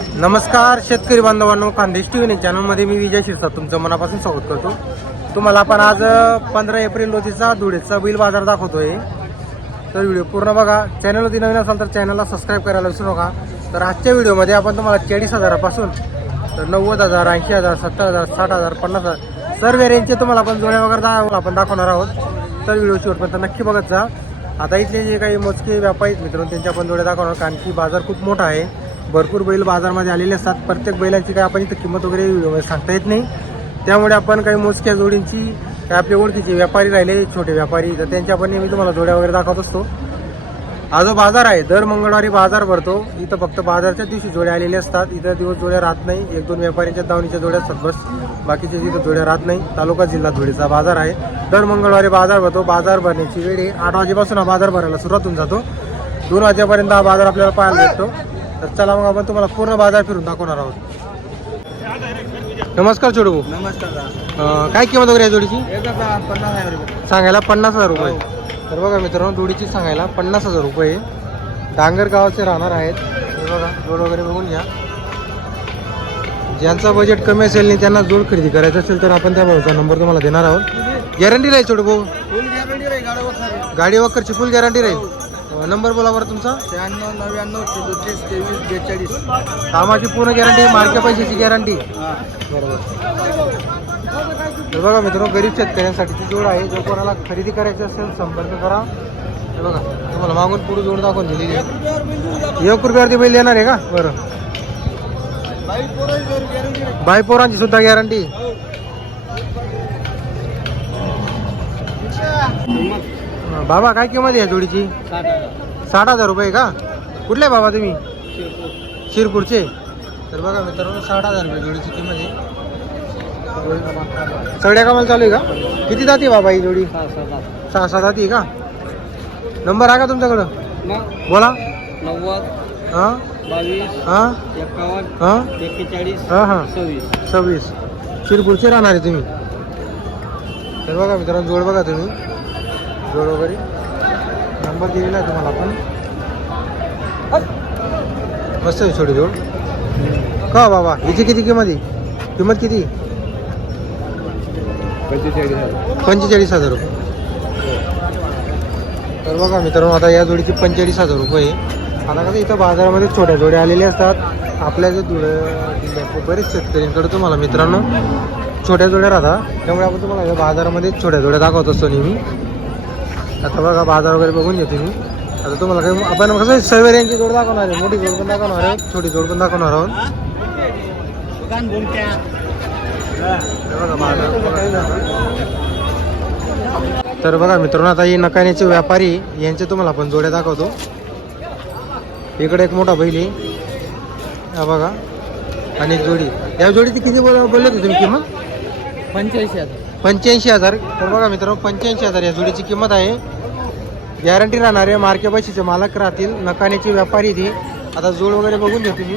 नमस्कार शेतकरी बांधवांनो खानदेश टी व्ही चॅनलमध्ये मी विजय शिरसा तुमचं मनापासून स्वागत करतो. तुम्हाला आपण आज पंधरा एप्रिल रोजीचा धुळेचा बिल बाजार दाखवतोय. तर व्हिडिओ पूर्ण बघा. चॅनलवरती नवीन असाल तर चॅनलला सबस्क्राईब करायला विसरू नका. तर आजच्या व्हिडिओमध्ये आपण तुम्हाला चाळीस हजारापासून तर नव्वद हजार ऐंशी हजार सत्तर हजार साठ हजार पन्नास हजार सर्व रेंजचे तुम्हाला आपण जोड्या वगैरे दा आपण दाखवणार आहोत. तर व्हिडिओ शेवटपर्यंत नक्की बघत जा. आता इथले जे काही मोजके व्यापारी आहेत मित्रांनो त्यांच्या आपण जोड्या दाखवणार कारण की बाजार खूप मोठा आहे. भरपूर बैल बाजारमध्ये आलेले असतात. प्रत्येक बैलांची काय आपण इथं किंमत वगैरे सांगता येत नाही. त्यामुळे आपण काही मोजक्या जोडींची काय आपल्या ओळखीचे व्यापारी राहिले छोटे व्यापारी. तर त्यांच्या आपण नेहमी तुम्हाला जोड्या वगैरे दाखवत असतो. हा जो बाजार आहे दर मंगळवारी बाजार भरतो. इथं फक्त बाजारच्या दिवशी जोड्या आलेले असतात. इतर दिवस जोड्या राहत नाही. एक दोन व्यापाऱ्यांच्या दावणीच्या जोड्या असतात बस. बाकीच्या तिथं जोड्या राहत नाही. तालुका जिल्हा धुळेचा बाजार आहे. दर मंगळवारी बाजार भरतो. बाजार भरण्याची वेळ आहे आठ वाजेपासून हा बाजार भरायला सुरुवात होऊन जातो. दोन वाजेपर्यंत हा बाजार आपल्याला पाहायला भेटतो. तर चला मग आपण तुम्हाला पूर्ण बाजार फिरून दाखवणार आहोत. नमस्कार छोडू नमस्कार अं, काय किंमत वगैरे आहे जोडीची? पन्नास हजार रुपये. सांगायला पन्नास हजार रुपये. तर बघा मित्रांनो जोडीची सांगायला पन्नास हजार रुपये. डांगर गावाचे राहणार आहेत. हे बघा जोड वगैरे बघून घ्या. ज्यांचा बजेट कमी असेल आणि त्यांना जोड खरेदी करायचं असेल तर आपण त्या भाऊचा नंबर तुम्हाला देणार आहोत. गॅरंटी राहील छोटू भाऊ. गाडा वगैरेची फुल गॅरंटी राहील. अं, नंबर बोला बरं तुमचा. शहाण्णव नव्याण्णव सदोतीस तेवीस बेचाळीस. कामाची पूर्ण गॅरंटी मार्के पैशाची गॅरंटी बरोबर. तर बघा मित्रांनो गरीब शेतकऱ्यांसाठीची जोड आहे. जो कोणाला खरेदी करायची असेल संपर्क करा. हे बघा तुम्हाला मागून पुढे जोड दाखवून दिलेली आहे. एक रुपयावरती बैल देणार आहे का? बरं. बाई पोरं गॅरंटी राहील बाय पोरांची सुद्धा गॅरंटी बाबा काय किंमत आहे जोडीची? साठ हजार रुपये का? कुठले बाबा तुम्ही? शिरपूरचे. तर बघा मित्रांनो साठ हजार रुपये जोडीची किंमत आहे. सगळ्या कामाला चालू आहे का? किती जाती बाबा ही जोडी? सहा सात जाती आहे का? नंबर आहे का तुमच्याकडं? बोला. नव्वद हां? बावीस हां? एकावन्न हां? एक्केचाळीस हां हां. सव्वीस. सव्वीस. शिरपूरचे राहणार आहे तुम्ही. तर बघा मित्रांनो जोड बघा तुम्ही. जोड वगैरे नंबर दिलेला आहे तुम्हाला आपण. मस्त आहे छोटी जोड. का बाबा? हिची किती किंमत आहे? किंमत किती? पंचेचाळीस हजार पंचेचाळीस हजार रुपये. तर बघा मित्रांनो आता या जोडीची पंचेचाळीस हजार रुपये आता कसं इथं बाजारामध्ये छोट्या जोड्या आलेल्या असतात. आपल्या जे धुळे जिल्ह्यात बरेच शेतकऱ्यांकडे तुम्हाला मित्रांनो छोट्या जोड्या राहतात. त्यामुळे आपण तुम्हाला या बाजारामध्ये छोट्या जोड्या दाखवत असतो नेहमी. आता बघा बाजार वगैरे बघून घ्या तुम्ही आता तुम्हाला काही आपण कसं सर्व यांची जोड दाखवणार आहे मोठी जोड पण दाखवणार आहे छोटी जोड पण दाखवणार आहोत. बघा बाजार तर बघा मित्रांनो आता हे नकाण्याचे व्यापारी यांचे तुम्हाला आपण जोड्या दाखवतो. इकडे एक मोठा बैल आहे. हा बघा आणि एक जोडी. या जोडीची किती बोल बोलले होते तुम्ही किंमत? पंच्याऐंशी हजार. पंच्याऐंशी हजार. तर बघा मित्रांनो पंच्याऐंशी हजार या जोडीची किंमत आहे. गॅरंटी राहणार आहे मार्के बशीचे मालक राहतील नकाण्याचे व्यापारी ती. आता जोड वगैरे बघून घ्या तुम्ही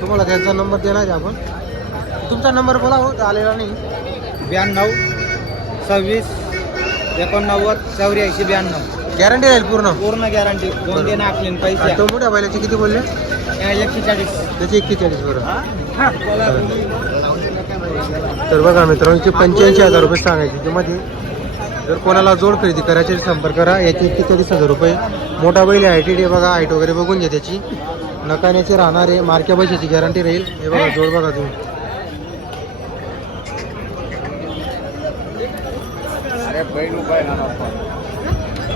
तुम्हाला त्यांचा नंबर देणार आहे आपण. तुमचा नंबर बोला हो आलेला नाही. ब्याण्णव सव्वीस एकोणनव्वद चौऱ्याऐंशी ब्याण्णव. गॅरंटी राहील पूर्ण? पूर्ण गॅरंटी दोन दिन आपले आणि पैसे. तो मोठ्या बैलाचे किती बोलले? एक्केचाळीस. त्याचे एक्केचाळीस बरं. तर बघा मित्रांनो पंच्याऐंशी हजार रुपये सांगायची किंमत आहे जर कोणाला जोड खरेदी करायची असेल संपर्क करा. याचे एक्केचाळीस हजार रुपये. मोठा बैल आहे टी डी बघा. हाईट वगैरे बघून घ्या त्याची. नकाण्याचे राहणार आहे. मार्क्या पैशाची गॅरंटी राहील. हे बघा जोड बघा तुम्ही. अरे बैल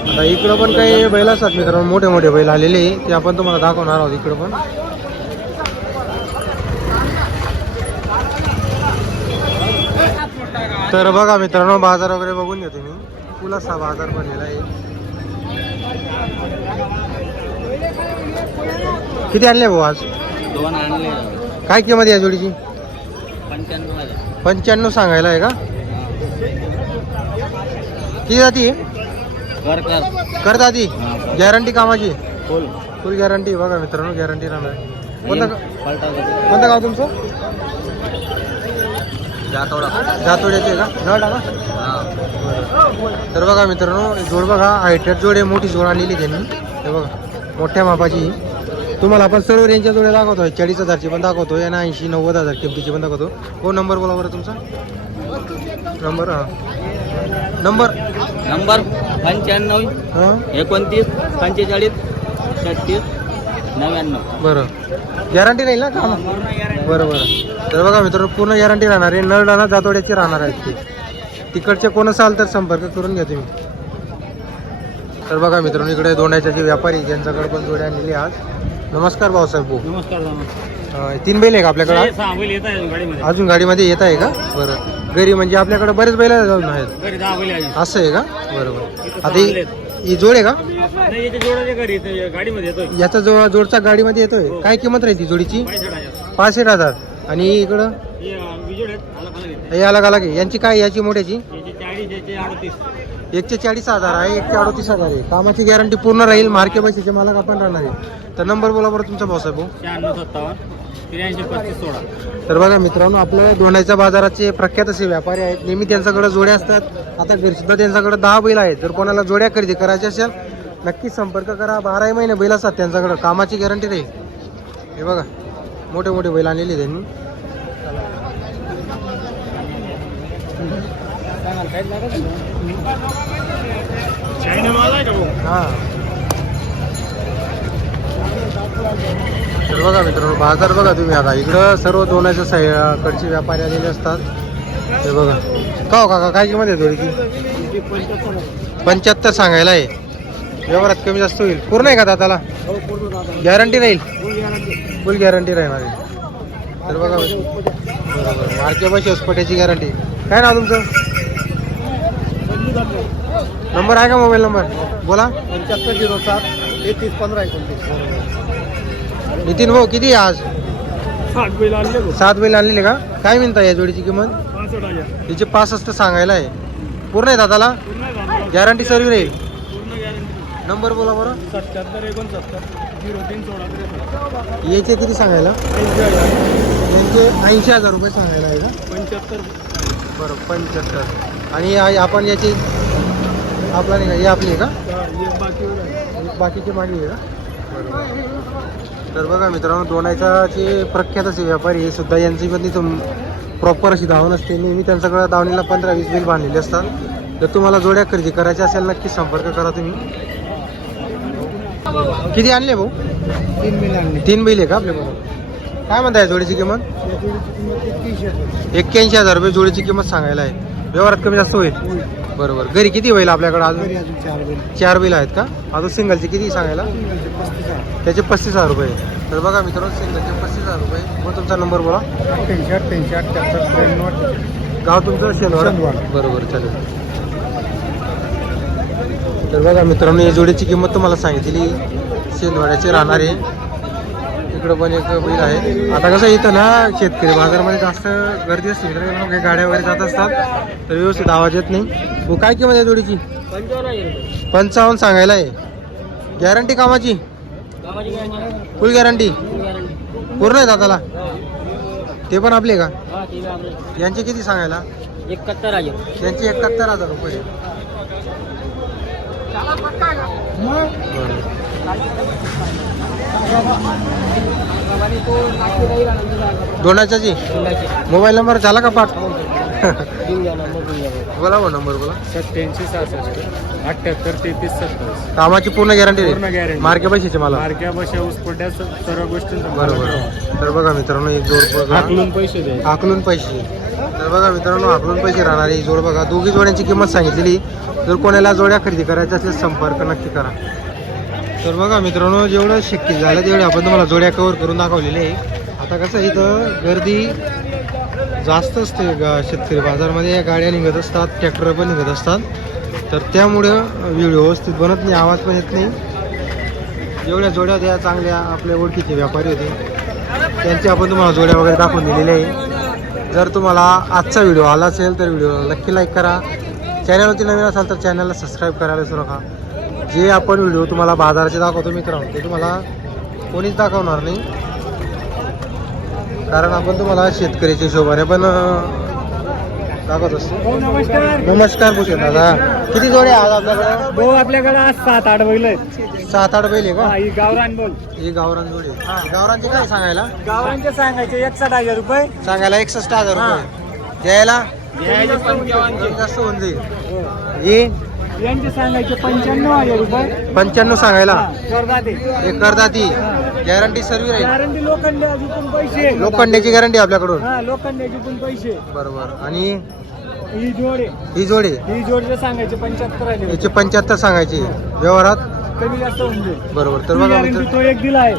आता इकडं पण काही बैल असतात मित्रांनो मोठे मोठे बैल आलेले आहे. ते आपण तुम्हाला दाखवणार आहोत इकडं पण. तर बघा मित्रांनो बाजार वगैरे बघून घ्या तुम्ही. पुलासा बाजार भरलेला आहे. किती आणले भाऊ आज? दोन आणले. काय किंमत आहे या जोडीची? पंच्याण्णव पंच्याण्णव सांगायला आहे का? किती जाती कर कर. कर दादी. गॅरंटी कामाची. फुल. फुल गॅरंटी बघा मित्रांनो गॅरंटी राहणार आहे. कोणतं गा- कोणतं गाव तुमचं? जातोडा. जातोड्याचे का? नळ का तर बघा मित्रांनो जोड बघा. हायटेड जोड आहे मोठी जोड आणलेली त्यांनी. हे बघा. मोठ्या मापाची. तुम्हाला आपण सर्व रेंजच्या जोड्या दाखवतोय. चाळीस हजारची पण दाखवतोय आणि ऐंशी नव्वद हजार किमतीची पण दाखवतो हो नंबर बोला बरं तुमचा? नंबर हां. नंबर नंबर पंच्याण्णव हां? एकोणतीस पंचेचाळीस छत्तीस नव्याण्णव. बरं. गॅरंटी राहील ना काम? बरं बरं. तर बघा मित्रांनो पूर्ण गॅरंटी राहणार आहे. नळडाना जातोड्याची राहणार आहेत ते. तिकडचे कोण असाल तर संपर्क करून घ्या तुम्ही. तर बघा मित्रांनो इकडे दोंडाचे जे व्यापारी ज्यांच्याकडे पण जोड्या आणलेली आज. नमस्कार भाऊसाहेब भाऊ. नमस्कार. तीन बैल आहे का आपल्याकडे? आज? सहा बैल येत आहे गाडीमध्ये. अजून गाडीमध्ये येत आहे का? बरं. घरी म्हणजे आपल्याकडे बरेच बैल जाऊन आहेत. घरी दहा बैल आहे असं आहे का? बरोबर. आता ही ही जोड आहे का? नाही याच्या जोडाच्या घरी इथं गाडीमध्ये येतोय. याचा जो जोडचा गाडीमध्ये येतोय. काय किंमत राहील ती जोडीची? पाचशे हजार. आणि इकडं? विजोड आहेत हे अलग अलग आहे. यांची काय याची मोठ्याची? याचे चाळीस याचे अडतीस. एकशे चाळीस हजार आहे एकशे अडतीस हजार आहे. कामाची गॅरंटी पूर्ण राहील मार्के बसीचे मालक आपण राहणार आहे. तर नंबर बोला बरं तुमचा भाऊ शहाण्णव सत्तावन्न त्र्याऐंशी पस्तीस सोळा. तर बघा मित्रांनो आपल्या दोंडाच्या बाजाराचे प्रख्यात असे व्यापारी आहेत. नेहमी त्यांच्याकडे जोड्या असतात. आता घरी सुद्धा त्यांच्याकडे दहा बैल आहेत. जर कोणाला जोड्या खरेदी करायच्या असेल नक्की संपर्क करा. बाराही महिने बैल असतात त्यांच्याकडे. कामाची गॅरंटी राहील. हे बघा मोठे मोठे बैल आणलेले त्यांनी. हा तर बघा मित्रांनो बाजार बघा तुम्ही आता. इकडं सर्व दोनाच्या कडचे व्यापारी आलेले असतात. हे बघा. का हो काका काय किंमत आहे थोडीची पंच्याहत्तर सांगायला आहे. व्यवहारात कमी जास्त होईल. पूर्ण आहे का दादाला गॅरंटी राहील? फुल गॅरंटी राहणार आहे. तर बघा. बरोबर. मार्के बस हॉस्पिटलची गॅरंटी. काय नाव तुमचं? नंबर आहे का मोबाईल नंबर? बोला. पंच्याहत्तर झिरो सात एकतीस पंधरा एकोणतीस. नितीन भाऊ किती आहे आज? साठ बैल आणले सात बैल आणलेले का? काय म्हणता या जोडीची किंमत? पासष्ट तिचे असतं सांगायला आहे. पूर्ण आहे दादाला? गॅरंटी सर्व राहील पूर्ण गॅरंटी नंबर बोला बरं. सत्याहत्तर एकोणसत्तर. झिरो तीन सोळा याचे किती सांगायला? ऐंशी हजार. यांचे ऐंशी हजार रुपये सांगायला आहे का? पंच्याहत्तर. बरं पंच्याहत्तर. आणि आपण याची आपला नाही का? ही आपली आहे का? बाकीची मागणी आहे का? तर बघा मित्रांनो दोनायचाचे प्रख्यात असे व्यापारी. आहे सुद्धा यांची पण तिथून प्रॉपर अशी धावण असते. नेहमी त्यांच्याकडे धावणीला पंधरा वीस बिल बांधलेले असतात. जर तुम्हाला जोड्या खरेदी करायच्या असेल नक्की संपर्क करा तुम्ही. किती आणले भाऊ? तीन बिल आणले. तीन बैल आहे का आपल्या बरोबर काय म्हणताय जोडीची किंमत? एक्क्याऐंशी हजार रुपये जोडीची किंमत सांगायला आहे. व्यवहारात कमी जास्त होईल? बरोबर. घरी किती बैल आपल्याकडे अजून? चार बिल. चार बैल आहेत का? अजून सिंगलचे किती सांगायला? त्याचे पस्तीस हजार रुपये. तर बघा मित्रांनो सिंगलचे पस्तीस हजार रुपये. मग तुमचा नंबर बोला. अठ्ठ्याऐंशी अठ्ठ्याऐंशी अठ्ठ्याहत्तर त्र्याण्णव गाव तुमचं? शेनवाड शेनवाड. बरोबर चालेल. तर बघा मित्रांनो या जोडीची किंमत तुम्हाला सांगितली शेनवाड्याची राहणार आहे इकडं पण एक बैल आहे. आता कसं इथं ना शेतकरी बाजारमध्ये जास्त गर्दी असते मित्रांनो काही गाड्या वगैरे जात असतात तर व्यवस्थित आवाज येत नाही. हो काय किंमत आहे जोडीची? पंचावन्न सांगायला आहे. गॅरंटी कामाची? फुल गॅरंटी पूर्ण आहे दादाला? ते पण आपले का? यांचे किती सांगायला? एकाहत्तर हजार. यांचे एकाहत्तर हजार रुपये. दोनाच्याची मोबाईल नंबर झाला का पाठ? बोला मग नंबर बोला. सत्याऐंशी सहासष्ट अठ्ठ्याहत्तर तेहतीस सत्तावीस. कामाची पूर्ण गॅरंटी पूर्ण guarantee. मार्के पैशाचे मला. मार्क्या बशा उसपड्या सर्व गोष्टी बरोबर. तर बघा मित्रांनो एक जोड बघा. हाकलून पैसे आकलून पैसे. तर बघा मित्रांनो आकलून पैसे राहणारे ही जोड बघा. दोघी जोड्यांची किंमत सांगितलेली. जर कोणाला जोड्या खरेदी करायच्या असल्यास संपर्क नक्की करा. तर बघा मित्रांनो जेवढं शक्य झालं तेवढे आपण तुम्हाला जोड्या कवर करून दाखवलेले आहे. आता कसं इथं गर्दी जास्त असते गा- शेतकरी बाजारमध्ये. गाड्या निघत असतात ट्रॅक्टर पण निघत असतात. तर त्यामुळं व्हिडिओ व्यवस्थित बनत नाही आवाज पण येत नाही. जेवढ्या जोड्या त्या चांगल्या आपल्या ओळखीचे व्यापारी होते. त्यांची आपण तुम्हाला जोड्या वगैरे दाखवून दिलेले आहे. जर तुम्हाला आजचा व्हिडिओ आला असेल तर व्हिडिओ नक्की लाईक करा. चॅनलवरती नवीन असाल तर चॅनलला सबस्क्राईब करायला विसरू नका. जे आपण व्हिडिओ तुम्हाला बाजाराचे दाखवतो मित्रांनो ते तुम्हाला कोणीच दाखवणार नाही. कारण आपण तुम्हाला शेतकऱ्याच्या हिशोबाने पण दाखवत असतो. हो नमस्कार. भूषण दादा. किती जोडे आज आपल्याकडे? भाऊ आपल्याकडे आज सात आठ बैल आहेत. सात आठ बैल आहे का? हा, ही गावरान बोल. ही गावरान जोडी आहे. गावरानचे काय सांगायला? गावरांचे सांगायचे एकसठ हजार रुपये. सांगायला एकसष्ट हजार रुपये. द्यायला? जास्त होऊन जाईल. ही? यांचे सांगायचे पंच्याण्णव हजार रुपये. पंच्याण्णव सांगायला? हा, करदा ते एक करता ती गॅरंटी सर्व्हिस राहील. गॅरंटी लोखंड अजून पैसे. लोखंडाची गॅरंटी आपल्याकडून? हा लोखंडाची पण पैसे. बरोबर. आणि? ही जोड. आहे ही जोडी? ही जोडचे सांगायचे पंच्याहत्तर याचे पंच्याहत्तर सांगायची. व्यवहारात? कमी जास्त होऊन जाईल. बरोबर. तर बघा गॅरंटी तो एक दिला आहे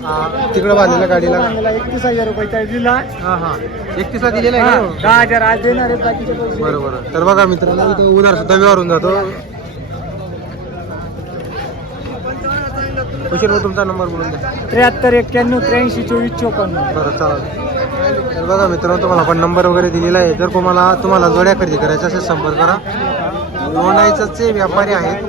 तिकडे बांधलेल्या गाडीला. एकतीस हजार रुपये दिला. हा हा. एकतीसला दिलेला आहे का? दहा हजार आज देणार बाकीचे पैसे. बरोबर. तर बघा मित्रांनो इथं उधार सुद्धा व्यवहार होऊन जातो कुशीर तुमचा नंबर बोलून द्या. त्र्याहत्तर एक्क्याण्णव त्र्याऐंशी चोवीस चोपन्न. बरं चालेल. तर बघा मित्रांनो तुम्हाला आपण नंबर वगैरे दिलेला आहे. जर तुम्हाला तुम्हाला जोड्या खरेदी करायच्या असेल संपर्क करा. लोणाईचे व्यापारी आहेत